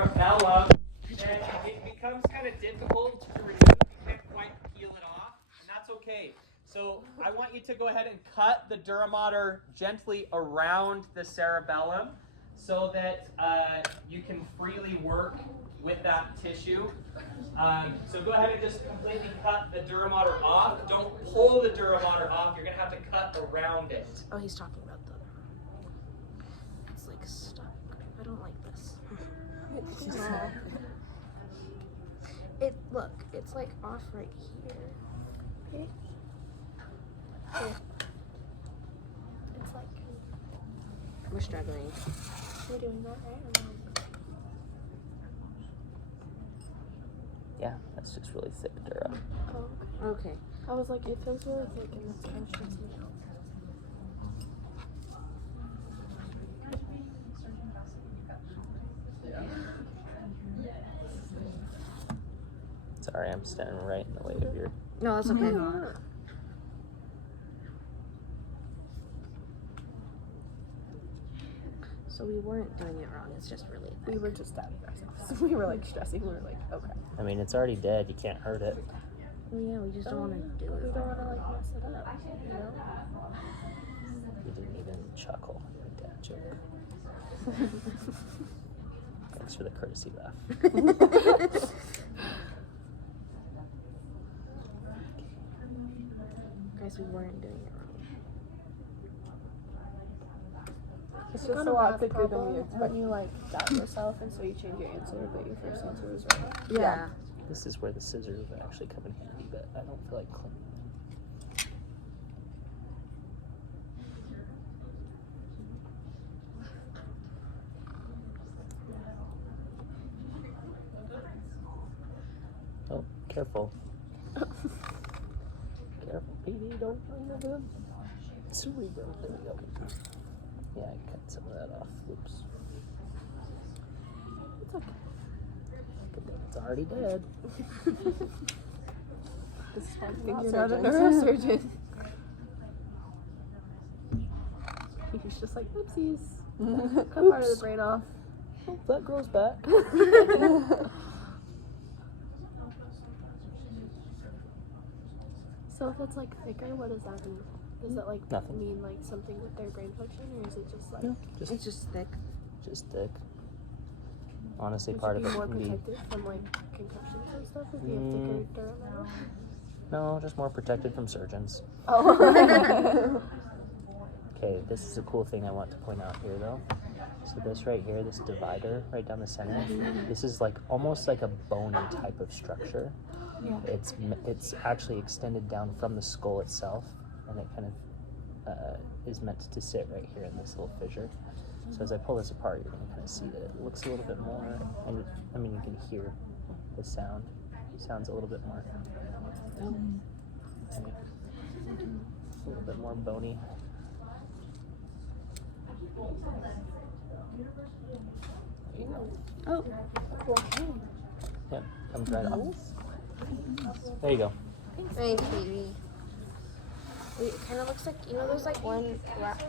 cerebellum, then it becomes kind of difficult to remove. You can't quite peel it off, and that's okay. So I want you to go ahead and cut the dura mater gently around the cerebellum so that you can freely work with that tissue. So go ahead and just completely cut the dura mater off. Don't pull the dura mater off. You're going to have to cut around it. Oh, he's talking about the... It's like stuck. I don't like this. Look, it's like off right here. Okay. It's like... We're struggling. We're doing that right? Yeah, that's just really thick dura. Oh, okay. I was like, it feels really thick and it's kind of stressing me out. Sorry, I'm standing right in the way of your... No, that's okay. So we weren't doing it wrong, it's just really thick. We were just stabbing ourselves. We were like stressing. We were like, okay. I mean, it's already dead. You can't hurt it. Well, yeah, we just don't want to do it. We don't want to like mess it up, you know? You didn't even chuckle at your dad joke. Thanks for the courtesy laugh. Guys, we weren't doing it wrong. It's just a lot thicker than you expect when you like doubt yourself, and so you change your answer, but your first answer was right. Yeah. This is where the scissors would actually come in handy, but I don't feel like cleaning them. Oh, careful. Careful, Petey, don't bring the cerebrum. There we go. Yeah, I cut some of that off. Oops. It's okay. It's already dead. This is fun thing. You're not a neurosurgeon. He's just like, oopsies. Cut part of the brain off. Oh, that grows back. So if it's like thicker, what does that mean? Does it like Nothing. mean like something with their brain function, or is it just like No, It's just thick. just thick. Honestly, would part you of be it more can be protected from like concussions and stuff if you have thicker dura mater? no, just more protected from surgeons. Oh. Okay, this is a cool thing I want to point out here, though. So this right here, this divider right down the center, this is like almost like a bony type of structure. Yeah. It's actually extended down from the skull itself, and it kind of is meant to sit right here in this little fissure. So as I pull this apart, you're going to kind of see that it looks a little bit more, and I mean, you can hear the sound. It sounds a little bit more, a little bit more bony. There you go. Oh, Cool. Yeah, comes right off. There you go. thanks, baby. It kind of looks like, you know those like one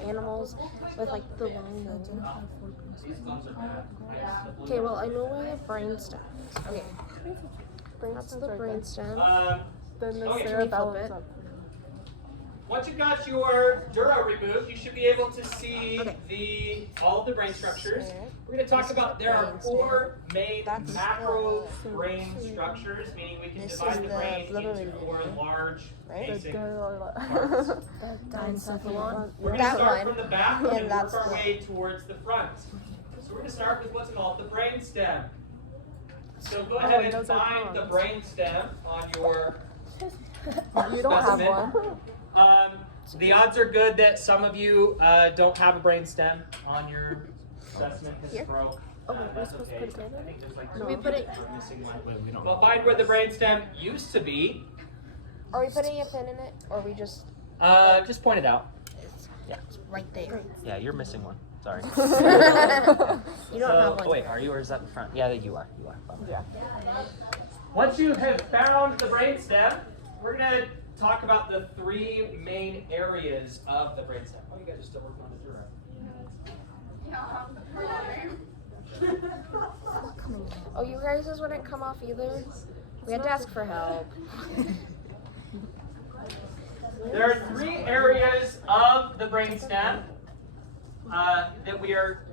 animals with like the long nose? Okay, well I know where the brainstem is. Okay, that's the brainstem. Then the Okay. cerebellum's Flip it. up. Once you've got your dura removed, you should be able to see Okay. all of the brain structures. There. We're going to talk about, there are four main That's macro brain structures, meaning we can This divide is the the brain blubber into baby, four large right? basic The parts. Diencephalon. We're going to That start one. from the back and And work that's our the- way towards the front. So we're going to start with what's called the brain stem. So go ahead and those are find the prongs. brain stem on your You don't have specimen. one. The odds are good that some of you don't have a brain stem on your specimen because Here? it broke. Oh, wait, we're That's supposed to okay. put it in I there? think there's like Should we put it, we're missing one. Well, find where the brain stem used to be. are we putting a pin in it, or we just, Just point it out. it's Yeah. right there? Yeah, you're missing one. Sorry. You don't have one. Oh wait, are you or is that the front? Yeah, you are. You are. Yeah. Once you have found the brain stem, we're gonna talk about the three main areas of the brainstem. Oh, you guys are still working on the dura. Oh, you guys wouldn't come off either? We had to ask for help. There are 3 areas of the brainstem that we are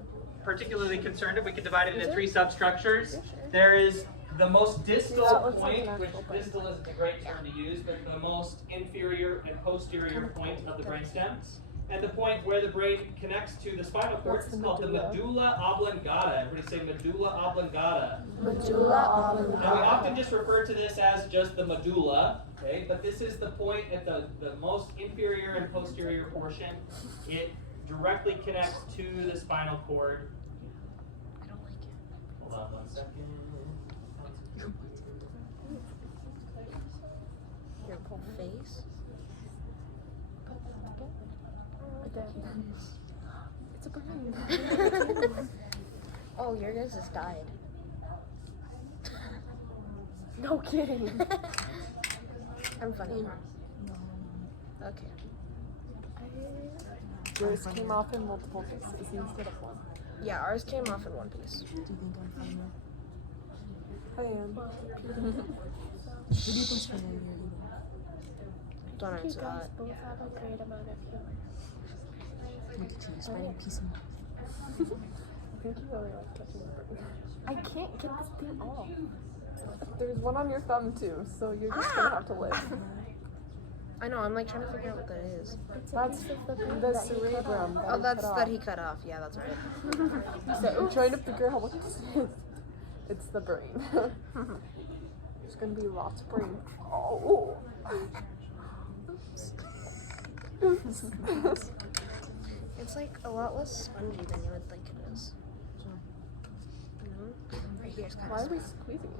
particularly concerned with. We can divide it into 3 substructures. There is the most distal point, which distal isn't a great term to use, but the most inferior and posterior point of the brainstem. And the point where the brain connects to the spinal cord is called the medulla oblongata. Everybody say medulla oblongata. Medulla oblongata. Now we often just refer to this as just the medulla, okay? But this is the point at the most inferior and posterior portion. It directly connects to the spinal cord. I don't like it. Hold on 1 second. Your whole face. It's a brain. Oh, your guys has died. No kidding. I'm funny. Okay. Yours came off in multiple pieces instead of one. Yeah, ours came off in one piece. Do you think I'm funny? I am. What do you think's funny in here? Don't answer that. both have a great amount of humor. Look at you, spreading peace and love. I think you really like touching the brain. I can't get this thing off. There's one on your thumb too, so you're just gonna have to live. I know, I'm like trying to figure out what that is. That's the cerebrum. Oh, that's that he cut off. Yeah, that's right. So I'm trying to figure out what this is. It's the brain. There's gonna be lots of brain. Oh. It's like a lot less spongy than you would think it is. You know? Right here's kind Why of are we squeezing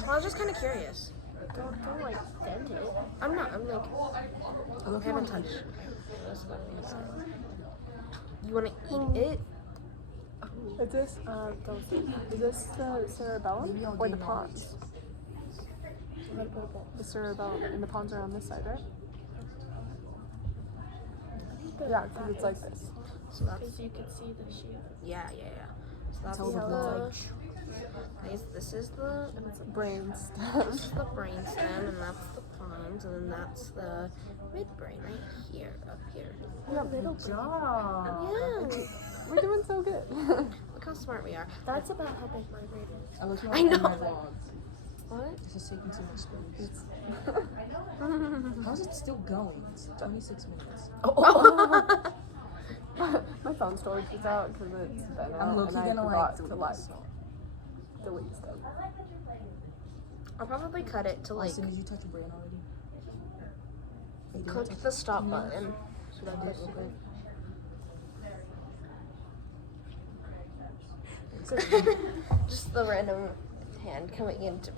it? I was just kind of curious. Don't like dent it. I'm not. I'm like, I haven't touched. You want to eat it? Is this is this the cerebellum or the pons? The cerebellum and the pons are on this side, right? Yeah, because it's like this. So that's you can see the shape. yeah. So that's Tell the the. Guys, this is the Brain this stem. is the brain stem, and that's the pons, and then that's the midbrain right here, up here. Yeah, good job. Yeah. We're doing so good. Look how smart we are. That's about how big my brain is. I look I like know. my vlogs. What? This is taking too much space. How's it still going? It's 26 minutes. My phone storage is out because it's been out, I'm low-key and I gonna forgot like to delete like this. delete stuff. I'll probably cut it to like Austin, did you touch your brain already? You didn't click touch the stop button. Should I do it real quick? Just the random hand coming into.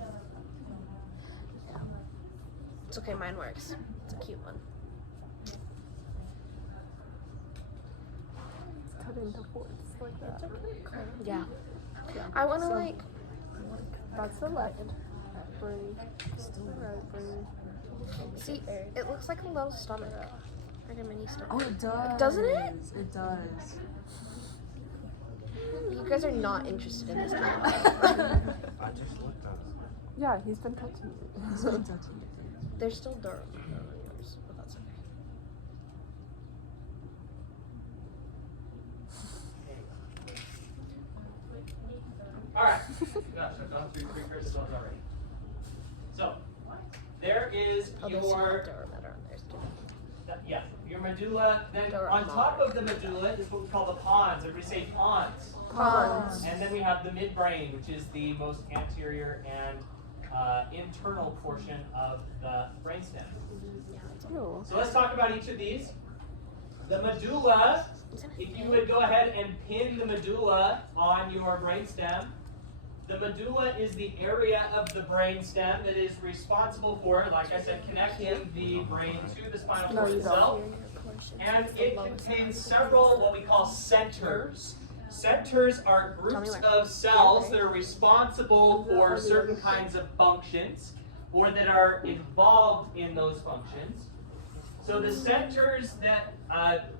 Yeah. It's okay, mine works. It's a cute one. It's cut into fourths like that. Yeah. I want to like. That's the left brain. Still right brain. See, it looks like a little stomach. Like a mini stomach. Oh, it does. Doesn't it? It does. You guys are not interested in this at all. I just looked at it. Yeah, he's been touching it. He's been touching it. They're still dark. Yours, but that's okay. All right. Gosh, I've gone through 3 chrysosomes already. So, there is Oh, there's some your dark matter on there too. yeah, your medulla. Then Dark on top matter. of the medulla is what we call the pons. Everybody say pons. Pons. And then we have the midbrain, which is the most anterior and internal portion of the brainstem. Ew. So let's talk about each of these. The medulla, if you would go ahead and pin the medulla on your brainstem. The medulla is the area of the brainstem that is responsible for, like I said, connecting the brain to the spinal cord itself. And it contains several what we call centers. Centers are groups of cells that are responsible for certain kinds of functions or that are involved in those functions. So the centers that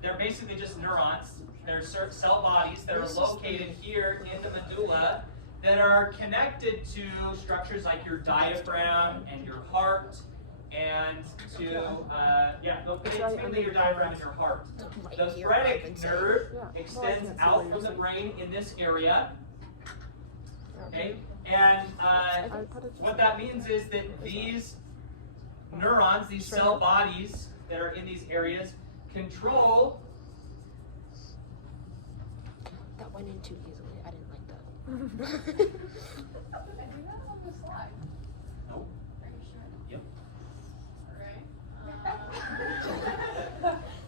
they're basically just neurons, there's certain cell bodies that are located here in the medulla that are connected to structures like your diaphragm and your heart, and to it's mainly your diaphragm and your heart. The phrenic nerve extends out from the brain in this area. Okay, and what that means is that these neurons, these cell bodies that are in these areas, control. That went in too easily. I didn't like that. No. Yep.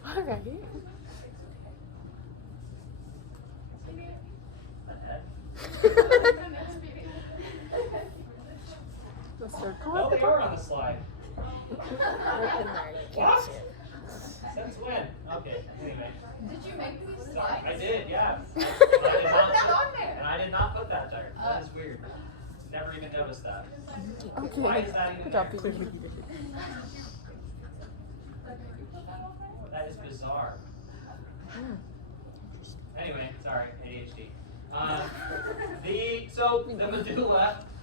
Alrighty. The circle Well, at the they are top. on the slide. Look in there. You can't What? see it. Since when? Okay. Anyway. Did you make these slides? I did, yeah. Put And I did not put that there. That is weird. Never even noticed that. Okay. Why is that even Good job, there? Peter. That is bizarre. Anyway, sorry, ADHD.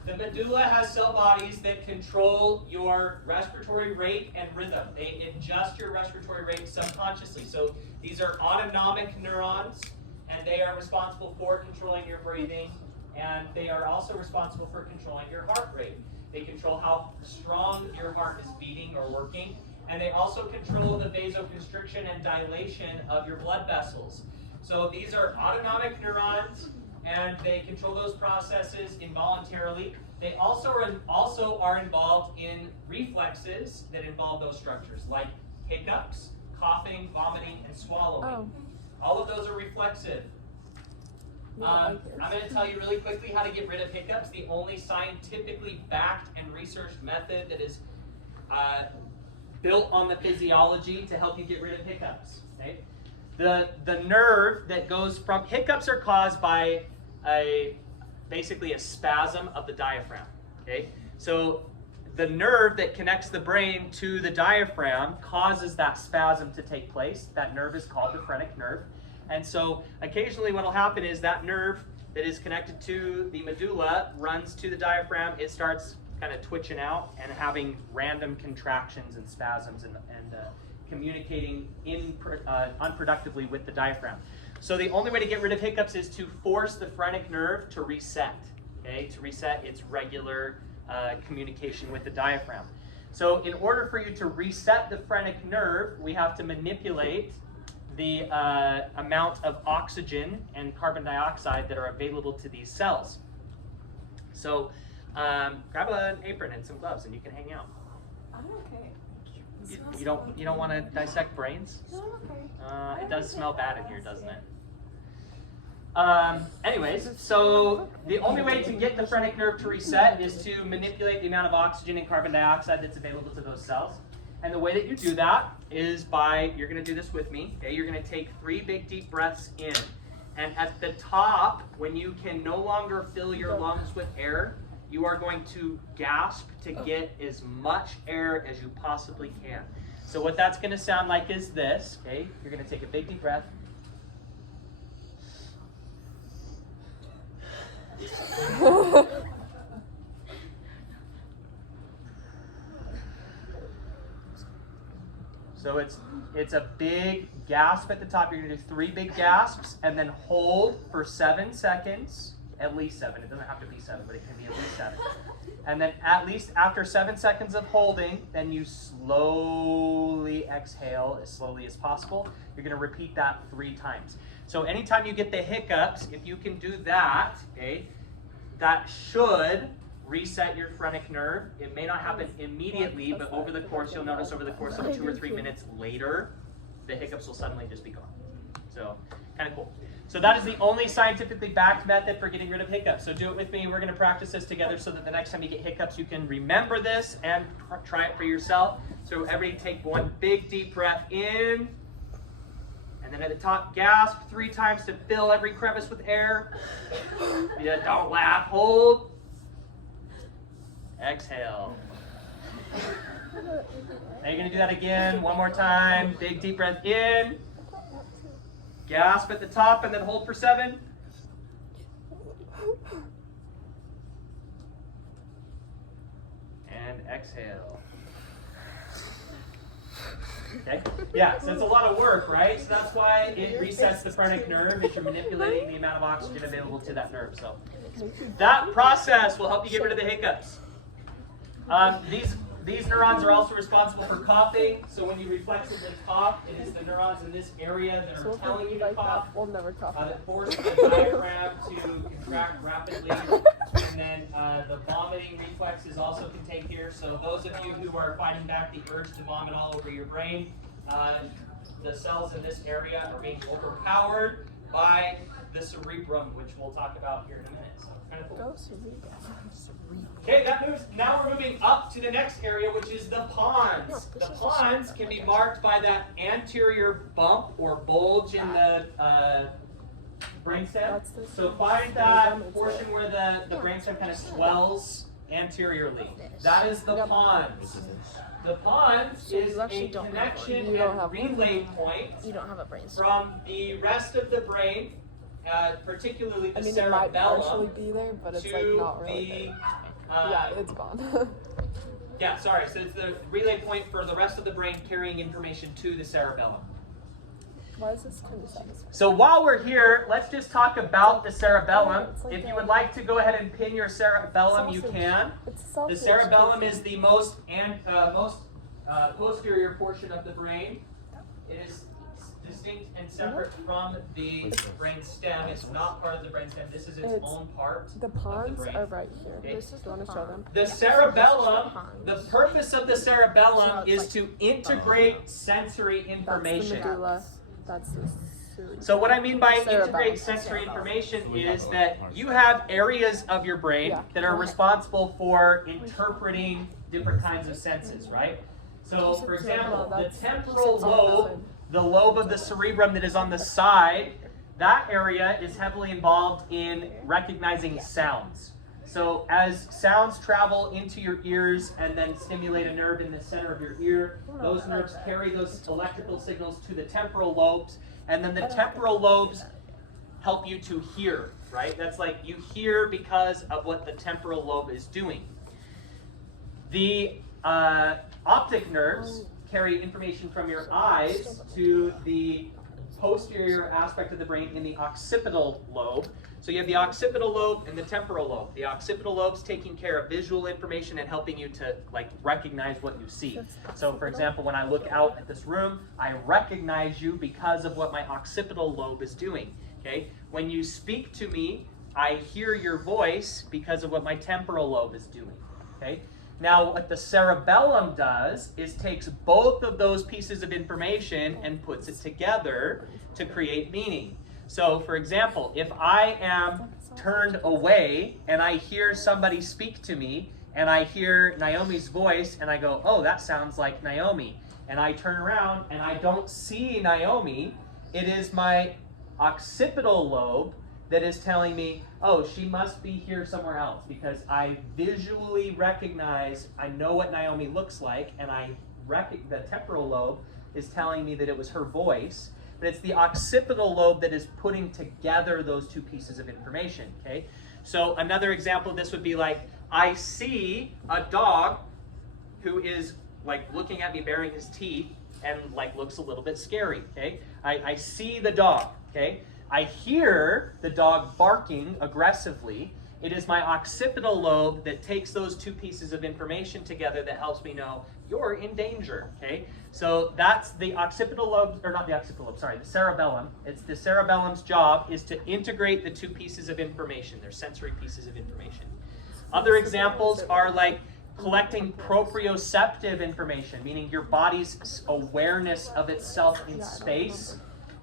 The medulla has cell bodies that control your respiratory rate and rhythm. They adjust your respiratory rate subconsciously. So these are autonomic neurons, and they are responsible for controlling your breathing, and they are also responsible for controlling your heart rate. They control how strong your heart is beating or working, and they also control the vasoconstriction and dilation of your blood vessels. So these are autonomic neurons, and they control those processes involuntarily. They also are involved in reflexes that involve those structures, like hiccups, coughing, vomiting, and swallowing. Oh. All of those are reflexive. I'm going to tell you really quickly how to get rid of hiccups. The only scientifically backed and researched method that is built on the physiology to help you get rid of hiccups. Okay? The nerve that goes from hiccups are caused by basically a spasm of the diaphragm. Okay, so the nerve that connects the brain to the diaphragm causes that spasm to take place. That nerve is called the phrenic nerve, and so occasionally what will happen is that nerve that is connected to the medulla runs to the diaphragm. It starts kind of twitching out and having random contractions and spasms and communicating unproductively with the diaphragm. So the only way to get rid of hiccups is to force the phrenic nerve to reset, okay, to reset its regular communication with the diaphragm. So in order for you to reset the phrenic nerve, we have to manipulate the amount of oxygen and carbon dioxide that are available to these cells. So grab an apron and some gloves and you can hang out. I'm okay. You don't want to dissect brains? No, I'm okay. It does smell bad in here, doesn't it? Anyways, so the only way to get the phrenic nerve to reset is to manipulate the amount of oxygen and carbon dioxide that's available to those cells. And the way that you do that is by, you're going to do this with me, okay? You're going to take 3 big deep breaths in. And at the top, when you can no longer fill your lungs with air, you are going to gasp to get as much air as you possibly can. So what that's going to sound like is this, okay? You're going to take a big deep breath. So it's a big gasp at the top. You're going to do 3 big gasps and then hold for 7 seconds. At least 7. It doesn't have to be 7, but it can be at least 7. And then at least after 7 seconds of holding, then you slowly exhale as slowly as possible. You're going to repeat that 3 times. So anytime you get the hiccups, if you can do that, okay, that should reset your phrenic nerve. It may not happen immediately, but over the course, you'll notice over the course of 2 or 3 minutes later, the hiccups will suddenly just be gone. So kind of cool. So that is the only scientifically backed method for getting rid of hiccups. So do it with me. We're going to practice this together so that the next time you get hiccups, you can remember this and try it for yourself. So everybody take 1 big deep breath in. And then at the top, gasp 3 times to fill every crevice with air. Yeah, don't laugh. Hold. Exhale. Now you're going to do that again. 1 more time. Big deep breath in. Gasp at the top and then hold for 7. And exhale. Okay? Yeah, so it's a lot of work, right? So that's why it resets the phrenic nerve as you're manipulating the amount of oxygen available to that nerve. So that process will help you get rid of the hiccups. These neurons are also responsible for coughing. So when you reflexively cough, it is the neurons in this area that So are if telling we you like to cough. that, we'll never cough. That force the diaphragm to contract rapidly. And then the vomiting reflex is also contained here. So those of you who are fighting back the urge to vomit all over your brain, the cells in this area are being overpowered by the cerebrum, which we'll talk about here in a minute. So kind of cool. Okay, now we're moving up to the next area, which is the pons. The pons can be marked by that anterior bump or bulge in the brainstem. So find that portion where the brainstem kind of swells anteriorly. That is the pons. The pons is a connection and relay point You don't have a brain stem. from the rest of the brain, particularly the I mean, it might partially cerebellum, be there, but it's like to not really the there. Yeah, it's gone. yeah, sorry. So it's the relay point for the rest of the brain carrying information to the cerebellum. Why is this 10 seconds? So while we're here, let's just talk about the cerebellum. If you would like to go ahead and pin your cerebellum, you can. The cerebellum is the most posterior portion of the brain. It is distinct and separate from the brain stem. It's not part of the brain stem. This is its own part. The pons brain. are right here. Okay. This is, do you want to show them? The cerebellum, the purpose of the cerebellum is to integrate sensory That's the information. medulla. That's the cerebellum. So what I mean by Cerebellum. integrate sensory information is that you have areas of your brain that are responsible for interpreting different kinds of senses, right? So for example, the temporal lobe, the lobe of the cerebrum that is on the side, that area is heavily involved in recognizing sounds. So as sounds travel into your ears and then stimulate a nerve in the center of your ear, those nerves carry those electrical signals to the temporal lobes, and then the temporal lobes help you to hear, right? That's like you hear because of what the temporal lobe is doing. The optic nerves carry information from your eyes to the posterior aspect of the brain in the occipital lobe. So you have the occipital lobe and the temporal lobe. The occipital lobe's taking care of visual information and helping you to recognize what you see. So for example, when I look out at this room, I recognize you because of what my occipital lobe is doing. Okay? When you speak to me, I hear your voice because of what my temporal lobe is doing. Okay? Now, what the cerebellum does is takes both of those pieces of information and puts it together to create meaning. So, for example, if I am turned away and I hear somebody speak to me and I hear Naomi's voice and I go, oh, that sounds like Naomi, and I turn around and I don't see Naomi, it is my occipital lobe that is telling me, oh, she must be here somewhere else, because I visually recognize, I know what Naomi looks like, and the temporal lobe is telling me that it was her voice, but it's the occipital lobe that is putting together those two pieces of information, okay? So another example of this would be like, I see a dog who is looking at me baring his teeth and looks a little bit scary, okay? I see the dog, okay? I hear the dog barking aggressively. It is my occipital lobe that takes those two pieces of information together that helps me know you're in danger, okay? So that's the occipital lobe, or not the occipital lobe, sorry, the cerebellum. It's the cerebellum's job is to integrate the two pieces of information. They're sensory pieces of information. Other examples are like collecting proprioceptive information, meaning your body's awareness of itself in space,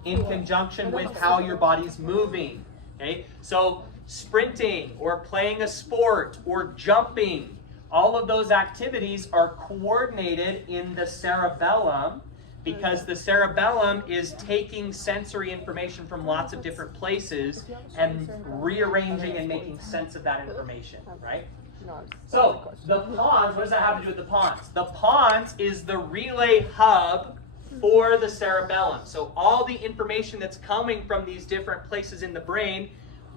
in conjunction with how your body's moving, okay? So sprinting or playing a sport or jumping, all of those activities are coordinated in the cerebellum because the cerebellum is taking sensory information from lots of different places and rearranging and making sense of that information, right? So the pons, what does that have to do with the pons? The pons is the relay hub before the cerebellum. So all the information that's coming from these different places in the brain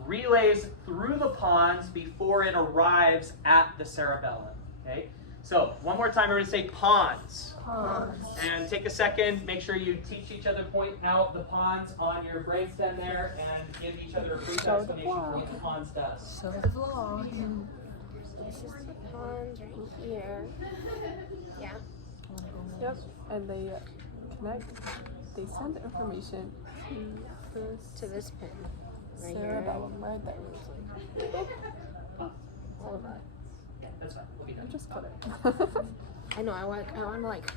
relays through the pons before it arrives at the cerebellum. Okay? So one more time, everybody say pons. Pons. And take a second, make sure you teach each other, point out the pons on your brainstem there, and give each other a brief Show the explanation for what vlog. the pons does. So the vlog. This is the pons right here. Yeah. Yep. And they connect. They send information to To this pin. this Right here. cerebellum right there. All of that. That's fine, we'll be done. You just cut it. I know. I want to like.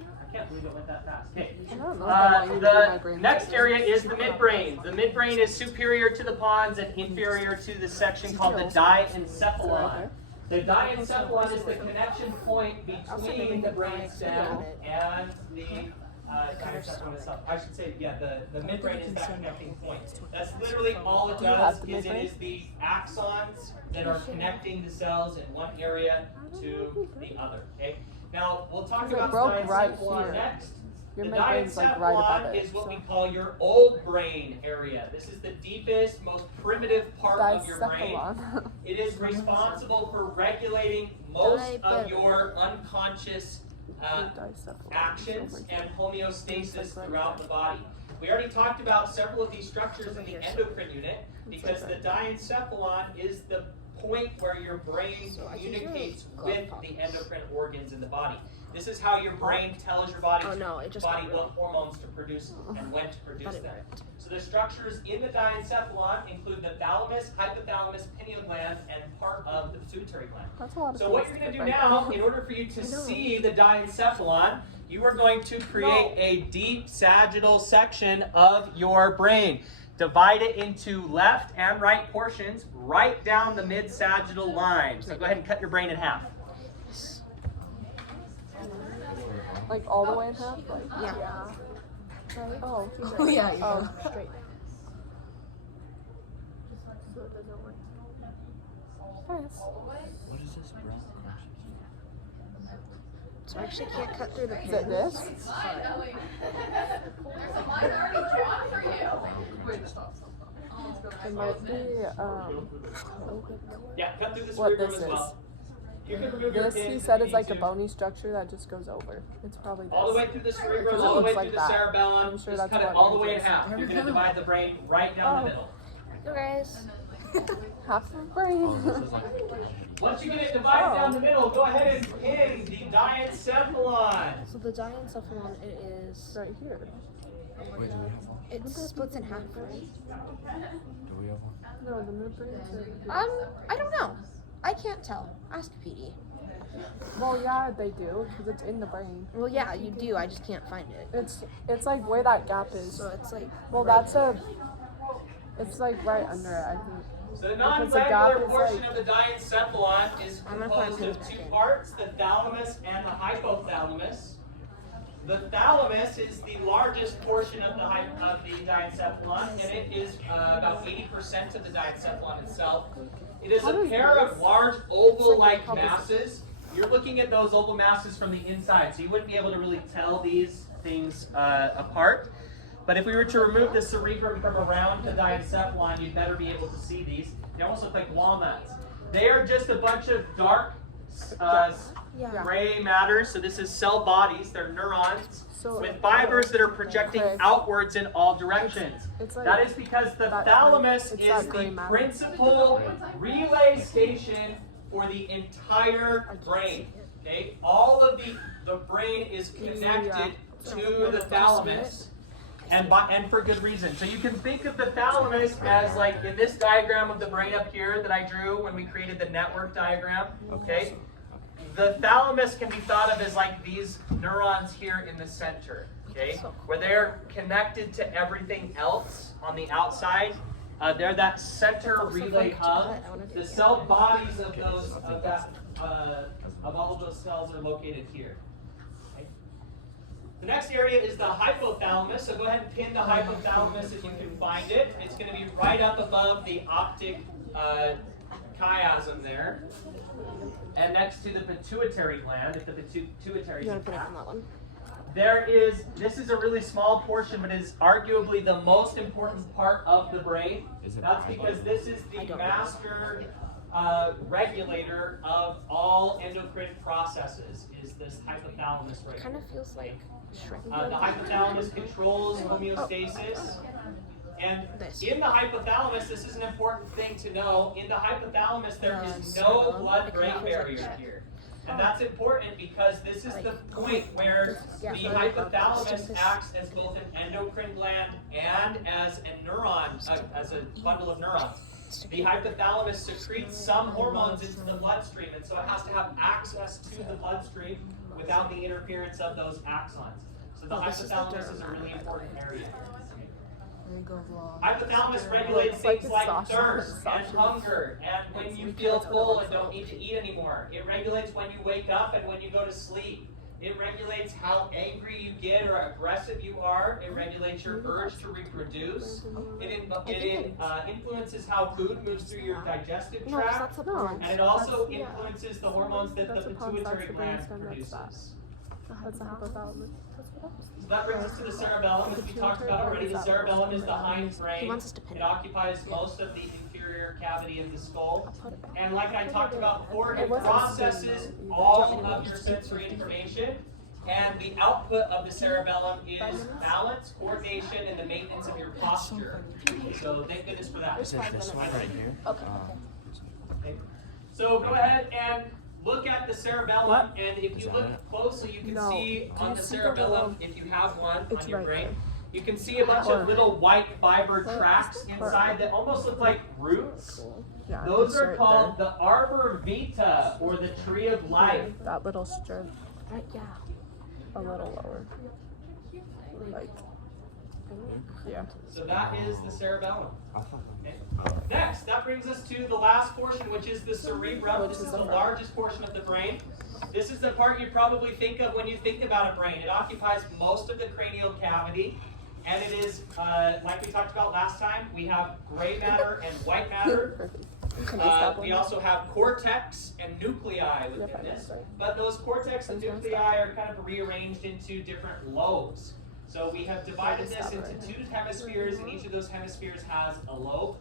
I can't believe it went that fast. Okay. I don't know if I want you to do my The brain. next area is the midbrain. The midbrain is superior to the pons and inferior to the section called the diencephalon. The diencephalon is the connection point between the brainstem and the diencephalon itself. I should say, yeah, the midbrain is that connecting point. That's literally all it does. Is it is the axons that are connecting the cells in one area to the other. Okay. Now we'll talk Because it about broke the right diencephalon here. next. Your The midbrain's like right above diencephalon it. is what we so- call your old brain area. This is the deepest, most primitive part of your brain. Dicephalon. It is responsible for regulating most of your unconscious Dicephalon. actions and homeostasis throughout the body. We already talked about several of these structures in the endocrine unit because the diencephalon is the point where your brain communicates with the endocrine organs in the body. This is how your brain tells your body, Oh no! It just body got what real. hormones to produce and when to produce But it them. ripped. So the structures in the diencephalon include the thalamus, hypothalamus, pineal gland, and part of the pituitary gland. That's a lot of So what things you're going to do right now, in order for you to see the diencephalon, you are going to create a deep sagittal section of your brain. Divide it into left and right portions, right down the mid-sagittal line. So go ahead and cut your brain in half. Like all the way in half? Like, Yeah. right? Oh, Oh yeah, yeah. oh, straight. Nice. What is this brown So I actually can't cut through the Is pin. it this? Mine, Ellie. There's a line already drawn for you. It might be, Yeah, cut through the what cerebrum this as is. well. You can remove your This, pins he if said, you is like need a to. bony structure that just goes over. It's probably this. All the way through the cerebrum, Because it all the way looks through like the that. cerebellum. I'm sure Just that's cut it what all the it way in is. half. You're going to divide the brain right down the middle. You guys. Half the brain. Oh, this is like a cavity. Once you get it divided down the middle, go ahead and pin the diencephalon. So the diencephalon, it is. right here. Wait, do we have one? It splits in half, right? Do we have one? No, the midbrain's right here. I don't know. I can't tell. Ask Petey. Well, yeah, they do, because it's in the brain. Well, yeah, you do. I just can't find it. It's like where that gap is. So it's like. Well, right that's it's like right under it, I think. So the Because the gap non-glandular is portion like- of the diencephalon is I'm gonna put composed my of pins two back in. parts, the thalamus and the hypothalamus. The thalamus is the largest portion of the diencephalon, and it is about 80% of the diencephalon itself. It is How a does pair of this- large oval-like how does it- masses. You're looking at those oval masses from the inside, so you wouldn't be able to really tell these things apart. But if we were to remove the cerebrum from around the diencephalon, you'd better be able to see these. They almost look like walnuts. They are just a bunch of dark Yeah. gray matter. So this is cell bodies. They're neurons So with fibers that are projecting Okay. outwards in all directions. It's like That is because the that- thalamus it's is that gray the matter. principal relay station for the entire brain. Okay, all of the brain is connected to the thalamus. And for good reason. So you can think of the thalamus as like in this diagram of the brain up here that I drew when we created the network diagram, okay? The thalamus can be thought of as like these neurons here in the center, okay? Where they're connected to everything else on the outside. They're that center relay hub. The cell bodies of those of all of those cells are located here. The next area is the hypothalamus, so go ahead and pin the hypothalamus if you can find it. It's going to be right up above the optic chiasm there. And next to the pituitary gland, at the pituitary You want to put it tract. on that one? this is a really small portion, but is arguably the most important part of the brain. Is it That's brain? because this is the master regulator of all endocrine processes, is this hypothalamus right It kind here. of feels like shrinking. The hypothalamus controls homeostasis. And in the hypothalamus, this is an important thing to know, in the hypothalamus there is no blood-brain barrier here. And that's important because this is the point where the hypothalamus acts as both an endocrine gland and as a neuron, as a bundle of neurons. The hypothalamus secretes some hormones into the bloodstream, and so it has to have access to the bloodstream without the interference of those axons. So the hypothalamus is a really important area. There you go, vlog. Hypothalamus regulates things like thirst and hunger, and when you feel full and don't need to eat anymore. It regulates when you wake up and when you go to sleep. It regulates how angry you get or aggressive you are. It regulates your urge to reproduce. It influences how food moves through your digestive No, 'cause tract. that's a pond. And it also influences the hormones that the That's a pons, pituitary that's the gland brainstem, that's that. produces. That's a hypothalamus. So that brings us to the cerebellum, as we talked about already. The cerebellum is the hind brain. wants us to pin It it. occupies most of the inferior cavity of the skull. And like I talked about before, it It wasn't processes seen, though. all of your sensory information. And the output of the cerebellum is balance, coordination, and the maintenance of your posture. So thank goodness for that. Is it this one right here? Okay. Okay. So go ahead and look at the cerebellum, and if you Is that look it? closely, you can No. see Do on you the see the cerebellum, little- if you have one It's on your right brain, there. you can see a bunch of little white fiber tracts inside that almost look like roots. Yeah, Those it's are right called the arbor vitae, or the tree of life. That little strip Right, yeah. a little lower. Like, yeah. So that is the cerebellum. I thought. Okay. Next, that brings us to the last portion, which is the cerebrum. This is the largest portion of the brain. This is the part you probably think of when you think about a brain. It occupies most of the cranial cavity, and it is, like we talked about last time, we have gray matter and white matter. Perfect. Can I stop We one? also have cortex and nuclei within Yep, I know, this, sorry. but those cortex and I'm gonna nuclei are kind of rearranged into different lobes. So we have divided this into two hemispheres, and each of those hemispheres has a lobe.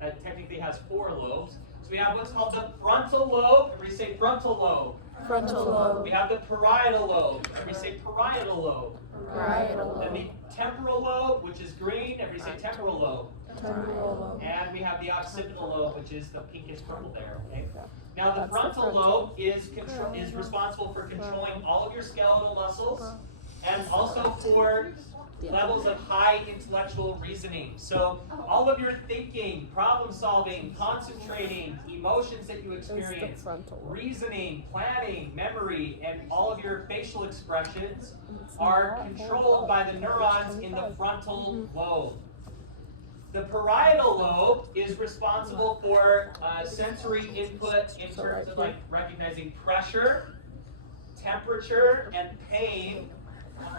That technically has 4 lobes. So we have what's called the frontal lobe. Everybody say frontal lobe. Frontal lobe. We have the parietal lobe. Everybody say parietal lobe. Parietal Then lobe. the temporal lobe, which is green. Everybody say temporal lobe. Temporal. And we have the occipital lobe, which is the pinkish purple there. Okay. Now the That's the frontal frontal. lobe is responsible for controlling all of your skeletal muscles, and also for levels of high intellectual reasoning. So all of your thinking, problem solving, concentrating, emotions that you It's the experience, frontal lobe. reasoning, planning, memory, and all of your facial expressions are controlled by the neurons in the frontal lobe. The parietal lobe is responsible for sensory input in terms of like recognizing pressure, temperature, and pain.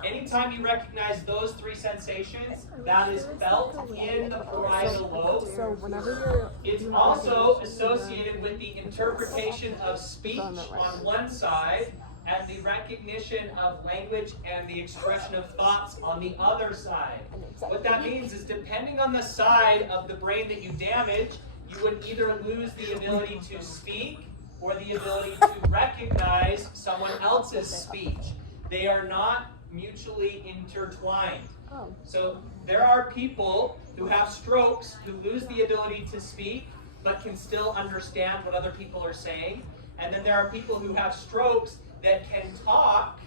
Anytime you recognize those 3 sensations, that is felt in the parietal lobe. So whenever It's also associated with the interpretation of speech on one side and the recognition of language and the expression of thoughts on the other side. What that means is depending on the side of the brain that you damage, you would either lose the ability to speak or the ability to recognize someone else's speech. They are not mutually intertwined. Oh. So there are people who have strokes who lose the ability to speak but can still understand what other people are saying. And then there are people who have strokes that can talk,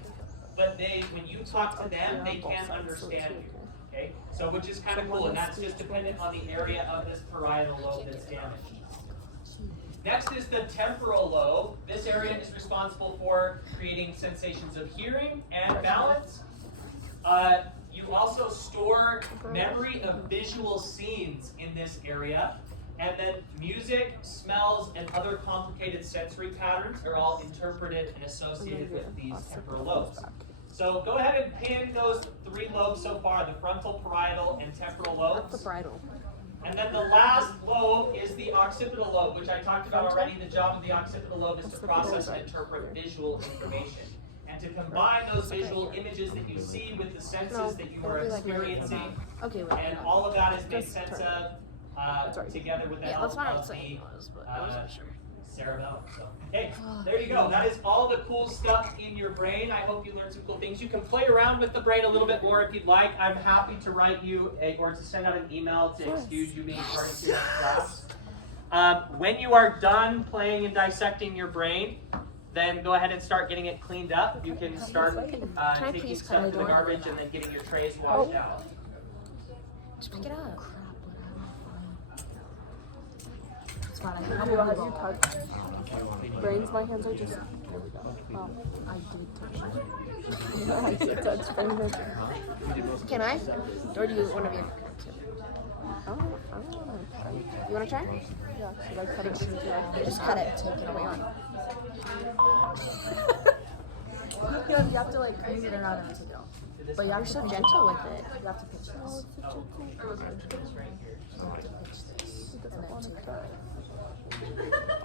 but when you talk to them, they can't understand you. Okay? So which is kind of cool, and that's just dependent on the area of this parietal lobe that's damaged. Next is the temporal lobe. This area is responsible for creating sensations of hearing and balance. You also store memory of visual scenes in this area. And then music, smells, and other complicated sensory patterns are all interpreted and associated with these temporal lobes. So go ahead and pin those 3 lobes so far, the frontal, parietal, and temporal lobes. The bridle. And then the last lobe is the occipital lobe, which I talked about already. The job of the occipital lobe is to process and interpret visual information. and to combine those visual images that you see with the senses that you are experiencing, Okay, wait. and all of that is made sense of together with the Yeah, help that's what I was of saying the was, but I wasn't sure. cerebellum. So, okay, there you go. That is all the cool stuff in your brain. I hope you learned some cool things. You can play around with the brain a little bit more if you'd like. I'm happy to write you or to send out an email to excuse you being part of your class. When you are done playing and dissecting your brain, then go ahead and start getting it cleaned up. You can start taking stuff to the garbage and then getting your trays washed out. Just pick it up. It's fine. I Have you touched brains? My hands are just. Oh, I did touch it. I did touch brains. Can I? Or do you want to be? I don't want to try. You want to try? Yeah, should I cut it into Just cut it. Take it away on. You have to like clean it around and take it off. But You're so gentle with it. You have to pinch this. You have to pinch this. And then take it off.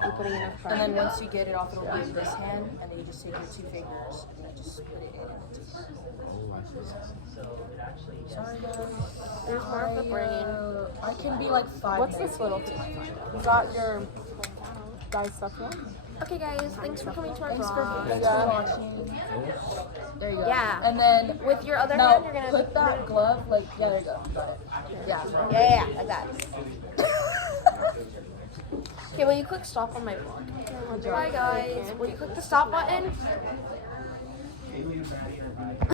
You're putting enough And pressure. then once you get it off, it'll be this hand, and then you just take your 2 fingers and then just put it in and take it out. Sorry guys. There's more of the brain. I can be like 5 What's minutes. this little thing? Is that your guys' stuff here? Okay, guys. Thanks for coming to our Thanks vlog. for watching. There you go. Yeah. And then With your other now hand, you're gonna put that glove like there you go. Got it. Yeah. Yeah, like that. Okay, will you click stop on my vlog? Bye, guys. Will you click the stop button?